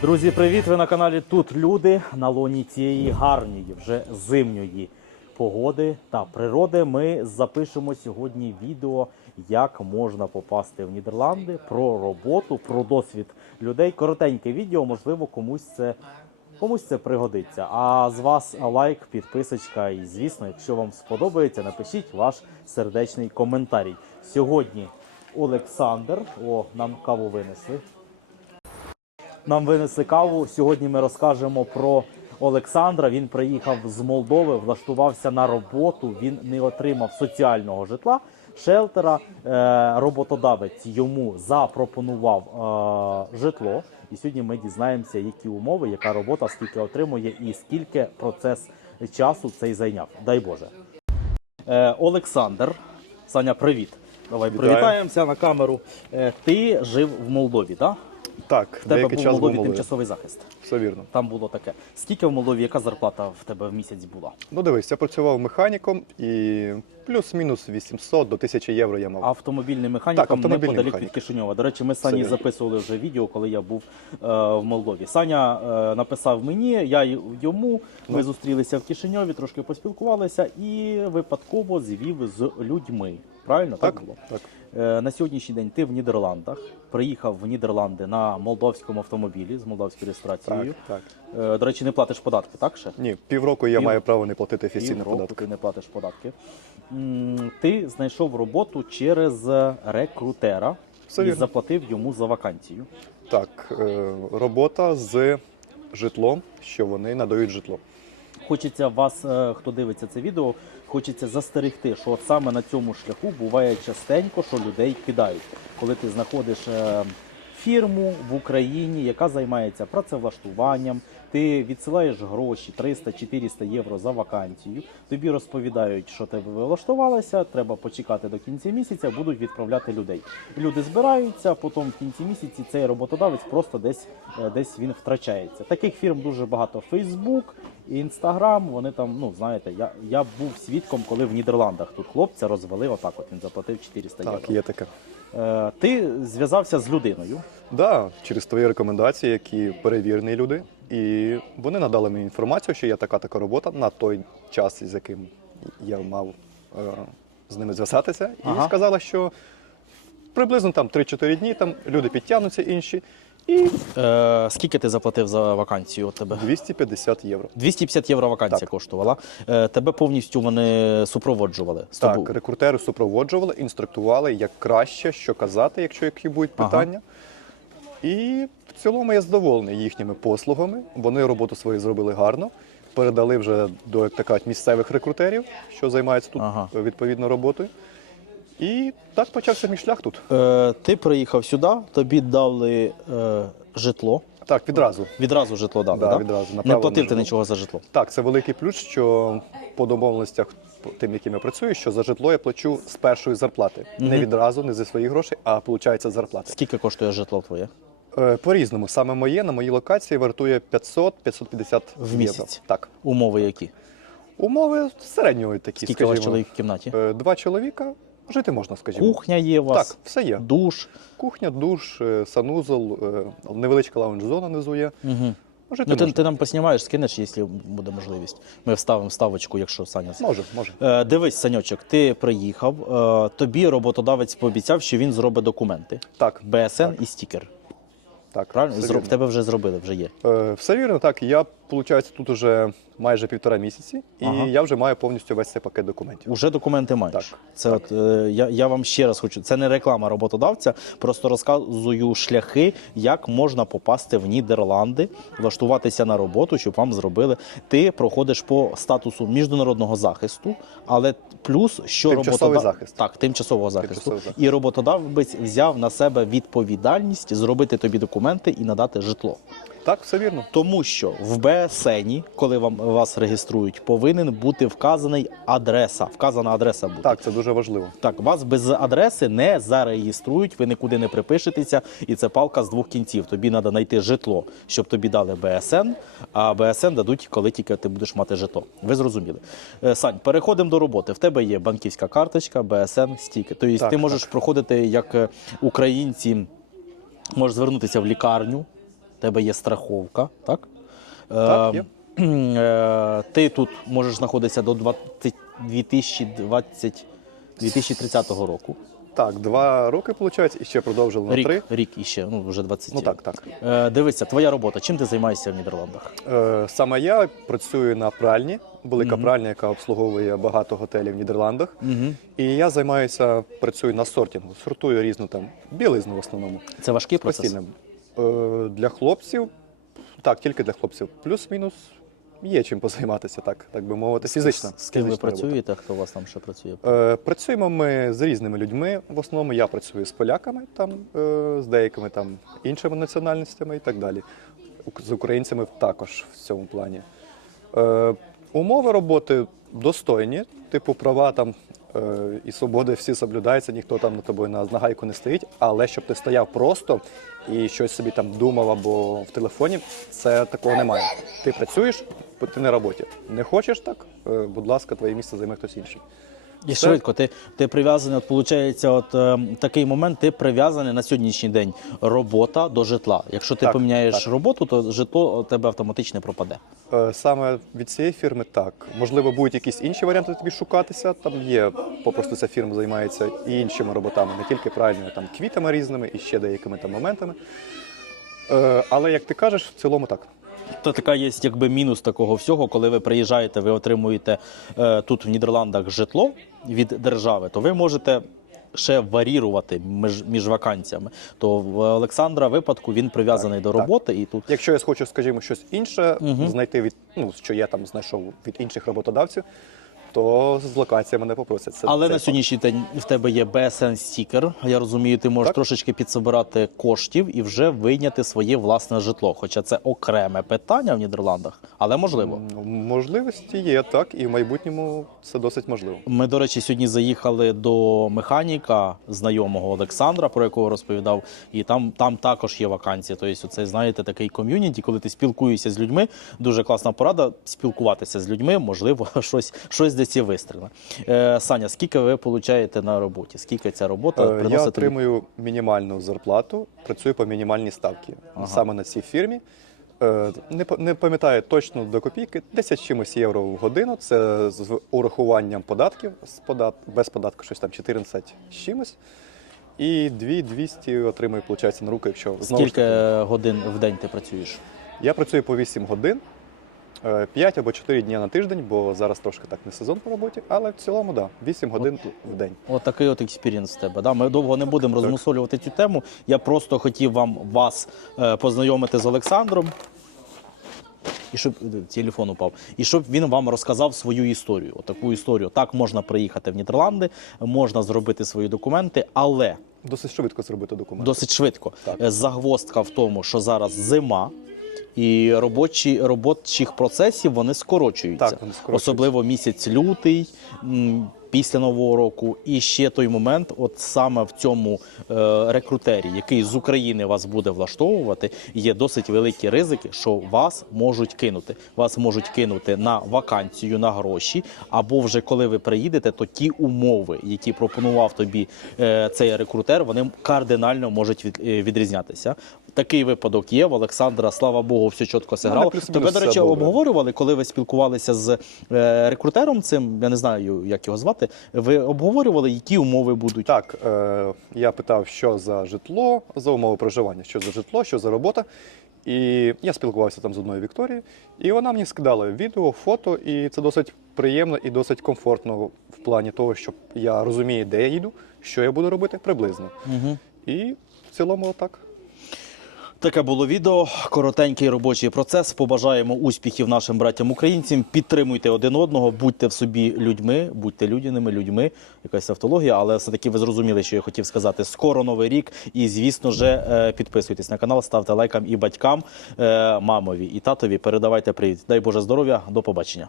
Друзі, привіт! Ви на каналі Тут люди на лоні цієї гарної, вже зимньої погоди та природи. Ми запишемо сьогодні відео, як можна попасти в Нідерланди, про роботу, про досвід людей. Коротеньке відео, можливо, комусь це. Комусь це пригодиться. А з вас лайк, підписочка. І звісно, якщо вам сподобається, напишіть ваш сердечний коментарій. Сьогодні Олександр, о, нам каву винесли. Нам винесли каву. Сьогодні ми розкажемо про Олександра. Він приїхав з Молдови, влаштувався на роботу. Він не отримав соціального житла. Шелтера Е, роботодавець йому запропонував е, житло. І сьогодні ми дізнаємося, які умови, яка робота, скільки отримує, і скільки процес часу цей зайняв. Дай Боже. Е, Олександр, Саня, привіт. Давай Вітаю. привітаємося на камеру. Ти жив в Молдові, так? Так, В тебе деякий був в час Молдові був Молдові. тимчасовий захист. Все вірно. Там було таке. Скільки в Молдові, яка зарплата в тебе в місяць була? Ну дивись, я працював механіком і плюс-мінус 800 до 1000 євро я мав. Автомобільний механік Так, автомобільний неподалік механік. від Кишиньова. До речі, ми з Сані записували вже відео, коли я був е, в Молдові. Саня е, написав мені, я й- йому. Ми Ну. зустрілися в Кишиньові, трошки поспілкувалися і випадково звів з людьми. Правильно так, Так, було? так. Е, на сьогоднішній день ти в Нідерландах. Приїхав в Нідерланди на молдовському автомобілі з молдовською реєстрацією. Так, так. Е, До речі, не платиш податки, так ще? Ні, півроку я Пів- маю право не платити офіційні Півроку податки. ти не платиш податки. Ти знайшов роботу через рекрутера Все і вірно. заплатив йому за вакансію. Так, е, робота з житлом, що вони надають житло. Хочеться вас, хто дивиться це відео, хочеться застерегти, що от саме на цьому шляху буває частенько, що людей кидають. Коли ти знаходиш е, фірму в Україні, яка займається працевлаштуванням, ти відсилаєш гроші 300-400 євро за вакансію. Тобі розповідають, що тебе влаштувалося, треба почекати до кінця місяця, будуть відправляти людей. Люди збираються, потім в кінці місяці цей роботодавець просто десь, е, десь він втрачається. Таких фірм дуже багато. Фейсбук, Інстаграм, вони там, ну знаєте, я, я був свідком, коли в Нідерландах тут хлопця розвели отак. От він заплатив 400 Так, є таке. Е, ти зв'язався з людиною. Да, через твої рекомендації, які перевірені люди, і вони надали мені інформацію, що є така така робота на той час, з яким я мав е, з ними зв'язатися, і Ага. сказали, що приблизно там 3-4 дні там люди підтягнуться інші, і Е, скільки ти заплатив за вакансію у тебе? 250 євро. 250 євро вакансія Так. коштувала. Е, тебе повністю вони супроводжували. з тобою? Так, рекрутери супроводжували, інструктували, як краще, що казати, якщо які будуть Ага. І в цілому я задоволений їхніми послугами. Вони роботу свою зробили гарно. Передали вже до як так кажуть, місцевих рекрутерів, що займаються тут Ага. відповідно роботою. І так почався мій шлях тут. Е, ти приїхав сюди, тобі дали е, житло. Так, відразу. Відразу житло дали, Да, да? відразу, Не платив ти нічого за житло. Так, це великий плюс, що по домовленостях тим, яким я працюю, що за житло я плачу з першої зарплати. Не відразу, не зі своїх грошей, а виходить зарплати. Скільки коштує житло твоє? Е, По-різному. Саме моє на моїй локації вартує 500-550 В місяць? Так. Умови які? Умови середньої такі, Скільки у вас чоловік в кімнаті? Е, Два чоловіка. Жити можна, скажімо. Кухня є у вас, Так, все є. душ. Кухня, душ, е, санузел, невеличка лаунж-зона внизу є. Угу. Жити Ну, ти, ти нам поснімаєш, скинеш, якщо буде можливість. Ми вставимо вставочку, якщо Саня. Може, може. Е, дивись, Саньочок, ти приїхав, е, тобі роботодавець пообіцяв, що він зробить документи. Так, БСН Так. і стікер. Так. Правильно? все Зроб, тебе вже зробили, вже є. Е, Все вірно, так. Я, виходить, тут уже майже півтора місяці, і Ага. я вже маю повністю весь цей пакет документів. Уже документи маєш. Так, Це От, е, я, я вам ще раз хочу. Це не реклама роботодавця, просто розказую шляхи, як можна попасти в Нідерланди, влаштуватися на роботу, щоб вам зробили. Ти проходиш по статусу міжнародного захисту, але плюс що Тимчасовий захист. Так, тимчасового захисту. Тимчасовий захист. І роботодавець взяв на себе відповідальність зробити тобі документи і надати житло. Так, все вірно. Тому що в БСНі, коли вам вас реєструють, повинен бути вказаний адреса. Вказана адреса буде. Так, це дуже важливо. Так, вас без адреси не зареєструють, ви нікуди не припишетеся, і це палка з двох кінців. Тобі треба знайти житло, щоб тобі дали БСН, а БСН дадуть, коли тільки ти будеш мати житло. Ви зрозуміли. Е, Сань, переходимо до роботи. В тебе є банківська карточка, БСН, стіки. Тобто Так, ти можеш так. проходити як е, українці, можеш звернутися в лікарню. В тебе є страховка, так? Так, Е, є. е, Ти тут можеш знаходитися до 20, 2020, 2030 року. Так, два роки, виходить, і ще продовжили на три. Рік, рік іще, ну вже 20. Ну так, так. Е, Дивися, твоя робота. Чим ти займаєшся в Нідерландах? Е, Саме я працюю на пральні, велика Мгм. пральня, яка обслуговує багато готелів в Нідерландах. Угу. І я займаюся, працюю на сортінгу, сортую різну там білизну в основному. Це важкий процес. Постільним. Е, Для хлопців, так, тільки для хлопців. Плюс-мінус є чим позайматися, так, так би мовити, фізично. З ким ви працюєте? Хто у вас там ще працює? Е, Працюємо ми з різними людьми. В основному я працюю з поляками, там, е, з деякими там іншими національностями і так далі. З українцями також в цьому плані. Е, Умови роботи достойні, типу права там і свободи всі соблюдаються, ніхто там на тобою на нагайку не стоїть. Але щоб ти стояв просто і щось собі там думав або в телефоні, це такого немає. Ти працюєш, ти на роботі. Не хочеш так, е, будь ласка, твоє місце займе хтось інший. І швидко, ти, ти прив'язаний, от виходить, от е, такий момент, ти прив'язаний на сьогоднішній день робота до житла. Якщо ти Так, поміняєш так. роботу, то житло у тебе автоматично пропаде. Е, Саме від цієї фірми так. Можливо, будуть якісь інші варіанти тобі шукатися. Там є, попросту ця фірма займається і іншими роботами, не тільки пральними, там квітами різними і ще деякими там моментами. Е, Але як ти кажеш, в цілому так. То така є якби мінус такого всього, коли ви приїжджаєте, ви отримуєте е, тут в Нідерландах житло від держави, то ви можете. Ще варірувати між, між вакансіями. То в Олександра випадку він прив'язаний Так, до так. роботи, і тут Якщо я хочу, скажімо, щось інше Мгм. знайти від ну, що я там знайшов від інших роботодавців, то з локаціями не попросять. Це, Але це на сьогоднішній день в тебе є BSN стікер. Я розумію, ти можеш Так. трошечки підсобирати коштів і вже вийняти своє власне житло. Хоча це окреме питання в Нідерландах, але можливо. Ну, Можливості є так, і в майбутньому це досить можливо. Ми, до речі, сьогодні заїхали до механіка знайомого Олександра, про якого розповідав, і там, там також є вакансія. Тобто, це знаєте, такий ком'юніті, коли ти спілкуєшся з людьми. Дуже класна порада спілкуватися з людьми. Можливо, щось, щось десь і вистріле. Е, Саня, скільки ви получаєте на роботі? Скільки ця робота Е, приносить? Я отримую мінімальну зарплату, працюю по мінімальній ставці Ага. саме на цій фірмі. Е, Не, не пам'ятаю точно до копійки, 10 чимось євро в годину. Це з урахуванням податків, з подат... без податку щось там 14 з чимось. І 2200 отримую, виходить, на руки, якщо знову ж Скільки годин в день ти працюєш? Я працюю по 8 годин, 5 або 4 дні на тиждень, бо зараз трошки так не сезон по роботі, але в цілому, да, 8 годин в день. От такий от експірієнс тебе. Да? Ми довго не будемо Так. розмусолювати цю тему. Я просто хотів вам вас е, познайомити з Олександром. І щоб е, телефон упав, і щоб він вам розказав свою історію. Таку історію. Так можна приїхати в Нідерланди, можна зробити свої документи, але Досить швидко зробити документи. досить швидко. Так. Е, Загвоздка в тому, що зараз зима. І робочі робочих процесів вони скорочуються, Так, вони скорочуються. особливо місяць лютий після нового року. І ще той момент, от саме в цьому е, рекрутері, який з України вас буде влаштовувати, є досить великі ризики, що вас можуть кинути. Вас можуть кинути на вакансію, на гроші, або вже коли ви приїдете, то ті умови, які пропонував тобі е, цей рекрутер, вони кардинально можуть від, е, відрізнятися. Такий випадок є в Олександра. Слава Богу, все чітко зіграло. плюс-мінус Тебе, до речі, обговорювали, коли ви спілкувалися з е, рекрутером цим. Я не знаю, як його звати. Ви обговорювали, які умови будуть. Так, е, я питав, що за житло, за умови проживання, що за житло, що за робота. І я спілкувався там з одною Вікторією, і вона мені скидала відео, фото, і це досить приємно і досить комфортно в плані того, що я розумію, де я їду, що я буду робити приблизно. Угу. І в цілому так. Таке було відео. Коротенький робочий процес. Побажаємо успіхів нашим братям українцям. Підтримуйте один одного, будьте в собі людьми, будьте людяними людьми. Якась автологія, але все таки ви зрозуміли, що я хотів сказати. Скоро новий рік. І звісно ж, е, підписуйтесь на канал, ставте лайкам і батькам, е, мамові і татові. Передавайте привіт. Дай Боже здоров'я. До побачення.